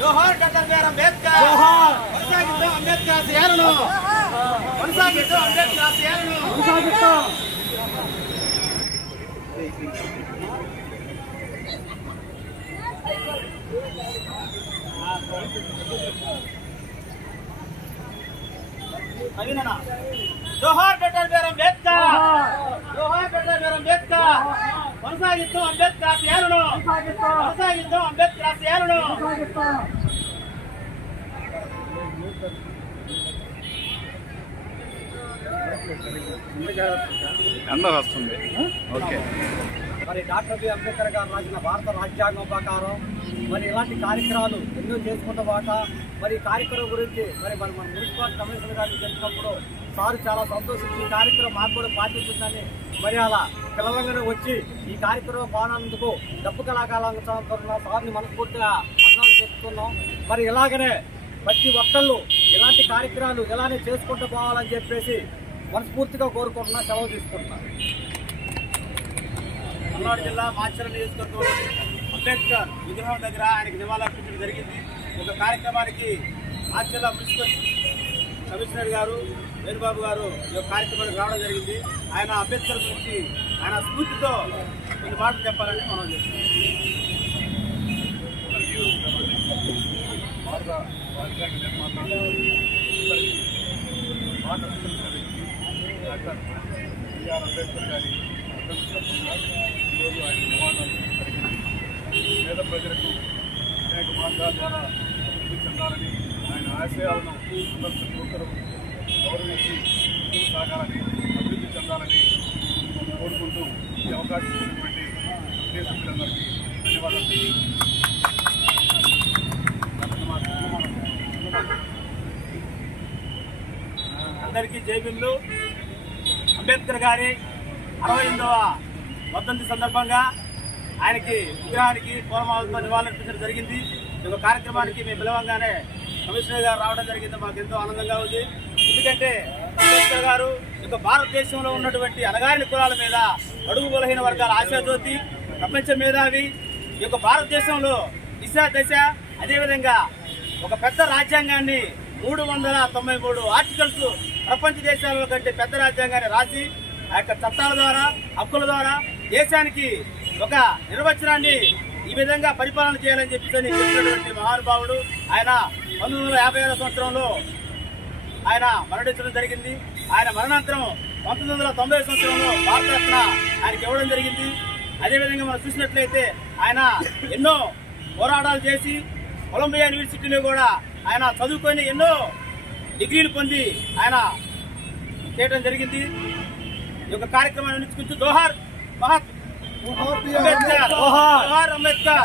జోహార్ doctor BR Ambedkar కొనసాగిద్దాం అంబేద్కర్ ఆశయాలను కొనసాగిద్దాం అంబేద్కర్ ఆశయాలను కొనసాగిద్దాం. జోహార్ డాక్టర్ బిఆర్ అంబేద్కర్ జోహార్ డాక్టర్ బిఆర్ అంబేద్కర్ కొనసాగిద్దాం అంబేద్కర్ ఆశయాలను కొనసాగిద్దాం అంబేద్కర్ ఆశయాలను. ఎండ వస్తుంది. ఓకే. మరి డాక్టర్ బి అంబేద్కర్ గారు రాసిన భారత రాజ్యాంగం ప్రకారం మరి ఇలాంటి కార్యక్రమాలు ఎన్నో చేసుకున్న బాట మరి కార్యక్రమం గురించి మరి మన మున్సిపల్ కమిషనర్ గారికి చెప్పినప్పుడు సార్ చాలా సంతోషించి ఈ కార్యక్రమం మాకు కూడా పాటిస్తుందని మరి అలా పిల్లలంగానే వచ్చి ఈ కార్యక్రమం పాడినందుకు డప్పు కళాకారుల సార్ని మనస్ఫూర్తిగా అర్థాలు చెప్తున్నాం. మరి ఇలాగనే ప్రతి ఒక్కళ్ళు ఇలాంటి కార్యక్రమాలు ఇలానే చేసుకుంటూ పోవాలని చెప్పేసి మనస్ఫూర్తిగా కోరుకుంటున్నా, సెలవు తీసుకుంటున్నాను. పల్నాడు జిల్లా మాచర్ల నియోజకవర్గంలోని అంబేద్కర్ విగ్రహం దగ్గర ఆయనకు నివాళులర్పించడం జరిగింది. ఒక కార్యక్రమానికి మాచర్ల మున్సిపల్ కమిషనర్ గారు వేణుబాబు గారు ఈ యొక్క కార్యక్రమానికి రావడం జరిగింది. ఆయన అంబేద్కర్ గురించి ఆయన స్ఫూర్తితో కొన్ని మాటలు చెప్పాలని మనం చేస్తున్నాం. భారత రాజ్యాంగ నిర్మాత డాక్టర్ బిఆర్ అంబేద్కర్ గారి ఈరోజు ఆయన నివాళులు పేద ప్రజలకు అనేక మార్గాల ద్వారా అభివృద్ధి చెందాలని, ఆయన ఆశయాలను అందరూ యువకులు గౌరవించి ముందుకు సాగాలని, అభివృద్ధి చెందాలని కోరుకుంటూ ఈ అవకాశం ఇచ్చినటువంటి దేశ సభ్యులందరికీ ధన్యవాదాలు. అందరికీ జై భీములు. అంబేద్కర్ గారి 68వ వర్ధంతి సందర్భంగా ఆయనకి విగ్రహానికి పూలమాలతో నివాళులర్పించడం జరిగింది. ఈ యొక్క కార్యక్రమానికి మేము పిలవంగానే కమిషనర్ గారు రావడం జరిగింది. మాకు ఎంతో ఆనందంగా ఉంది. ఎందుకంటే అంబేద్కర్ గారు ఇక భారతదేశంలో ఉన్నటువంటి అణగారిన కులాల మీద, అడుగు బలహీన వర్గాల ఆశాజ్యోతి, ప్రపంచ మేధావి, ఈ యొక్క భారతదేశంలో దిశ దశ, అదేవిధంగా ఒక పెద్ద రాజ్యాంగాన్ని 393 ఆర్టికల్స్ ప్రపంచ దేశాల కంటే పెద్ద రాజ్యాంగాన్ని రాసి ఆ యొక్క చట్టాల ద్వారా, హక్కుల ద్వారా దేశానికి ఒక నిర్వచనాన్ని ఈ విధంగా పరిపాలన చేయాలని చెప్పేసి చెప్పినటువంటి మహానుభావుడు. ఆయన 1956 సంవత్సరంలో ఆయన మరణించడం జరిగింది. ఆయన మరణాంతరం 1990 సంవత్సరంలో భారతరత్న ఆయనకి ఇవ్వడం జరిగింది. అదేవిధంగా మనం చూసినట్లయితే ఆయన ఎన్నో పోరాటాలు చేసి కొలంబియా యూనివర్సిటీలో కూడా ఆయన చదువుకొని ఎన్నో డిగ్రీలు పొంది ఆయన చేయడం జరిగింది. ఈ యొక్క కార్యక్రమాన్ని జోహార్ అంబేద్కర్, జోహార్ అంబేద్కర్.